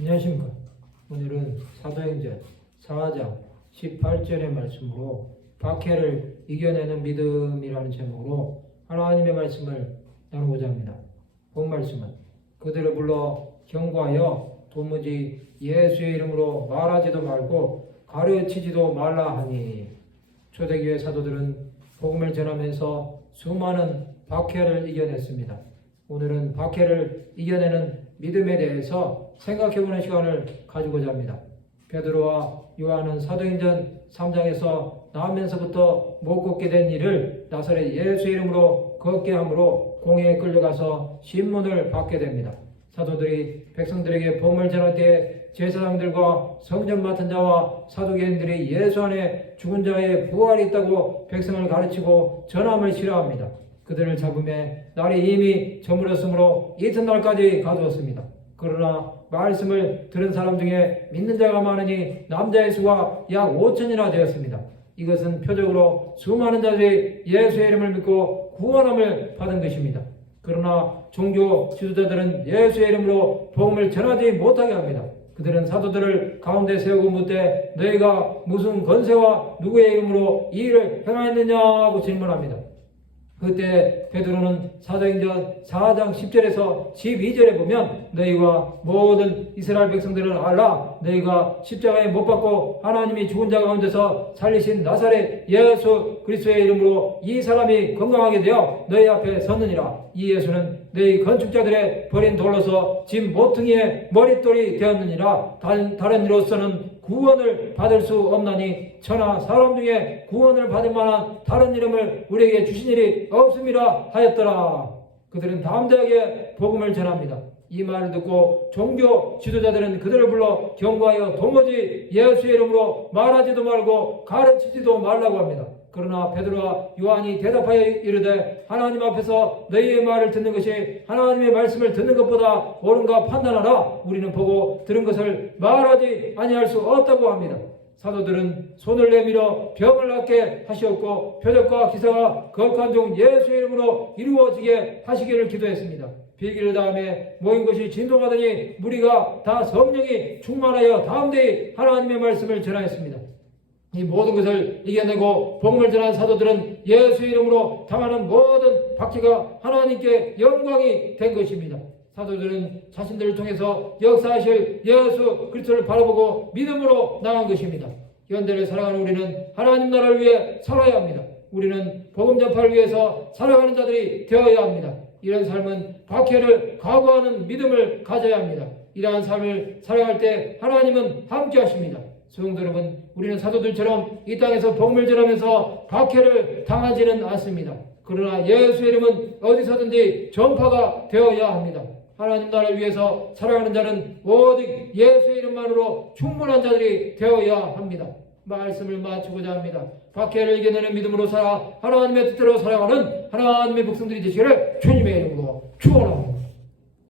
안녕하십니까. 오늘은 사도행전 4장 18절의 말씀으로 박해를 이겨내는 믿음이라는 제목으로 하나님의 말씀을 나누고자 합니다. 본 말씀은 그들을 불러 경고하여 도무지 예수의 이름으로 말하지도 말고 가르치지도 말라 하니, 초대교회 사도들은 복음을 전하면서 수많은 박해를 이겨냈습니다. 오늘은 박해를 이겨내는 믿음에 대해서 생각해보는 시간을 가지고자 합니다. 베드로와 요한은 사도행전 3장에서 나오면서부터 못 걷게 된 일을 나사렛 예수의 이름으로 걷게 함으로 공회에 끌려가서 신문을 받게 됩니다. 사도들이 백성들에게 복음을 전할 때 제사장들과 성전 맡은 자와 사두개인들이 예수 안에 죽은 자의 부활이 있다고 백성을 가르치고 전함을 싫어합니다. 그들을 잡음에 날이 이미 저물었으므로 이튿날까지 가두었습니다. 그러나 말씀을 들은 사람 중에 믿는 자가 많으니 남자의 수가 약 5천이나 되었습니다. 이것은 표적으로 수많은 자들이 예수의 이름을 믿고 구원함을 받은 것입니다. 그러나 종교 지도자들은 예수의 이름으로 복음을 전하지 못하게 합니다. 그들은 사도들을 가운데 세우고 묻되 너희가 무슨 권세와 누구의 이름으로 이 일을 행하였느냐고 질문합니다. 그때 베드로는 사도행전 4장 10절에서 12절에 보면 너희와 모든 이스라엘 백성들을 알라, 너희가 십자가에 못 박고 하나님이 죽은 자 가운데서 살리신 나사렛 예수 그리스도의 이름으로 이 사람이 건강하게 되어 너희 앞에 섰느니라. 이 예수는 너희 건축자들의 버린 돌로서 집 모퉁이의 머릿돌이 되었느니라. 다른 이로서는 구원을 받을 수 없나니 천하 사람 중에 구원을 받을 만한 다른 이름을 우리에게 주신 일이 없음이라 하였더라. 그들은 담대하게 복음을 전합니다. 이 말을 듣고 종교 지도자들은 그들을 불러 경고하여 도무지 예수의 이름으로 말하지도 말고 가르치지도 말라고 합니다. 그러나 베드로와 요한이 대답하여 이르되 하나님 앞에서 너희의 말을 듣는 것이 하나님의 말씀을 듣는 것보다 옳은가 판단하라. 우리는 보고 들은 것을 말하지 아니할 수 없다고 합니다. 사도들은 손을 내밀어 병을 낫게 하시었고 표적과 기사가 거룩한 종 예수의 이름으로 이루어지게 하시기를 기도했습니다. 비기를 다음에 모인 것이 진동하더니 무리가 다 성령이 충만하여 다음대히 하나님의 말씀을 전하였습니다. 이 모든 것을 이겨내고 복음을 전한 사도들은 예수의 이름으로 당하는 모든 박해가 하나님께 영광이 된 것입니다. 사도들은 자신들을 통해서 역사하실 예수 그리스도를 바라보고 믿음으로 나간 것입니다. 현대를 살아가는 우리는 하나님 나라를 위해 살아야 합니다. 우리는 복음 전파를 위해서 살아가는 자들이 되어야 합니다. 이런 삶은 박해를 각오하는 믿음을 가져야 합니다. 이러한 삶을 살아갈 때 하나님은 함께 하십니다. 성도 여러분, 우리는 사도들처럼 이 땅에서 복음을 전하면서 박해를 당하지는 않습니다. 그러나 예수의 이름은 어디서든지 전파가 되어야 합니다. 하나님 나라를 위해서 살아가는 자는 오직 예수의 이름만으로 충분한 자들이 되어야 합니다. 말씀을 마치고자 합니다. 박해를 이겨내는 믿음으로 살아 하나님의 뜻대로 살아가는 하나님의 백성들이 되시기를 주님의 이름으로 축원합니다.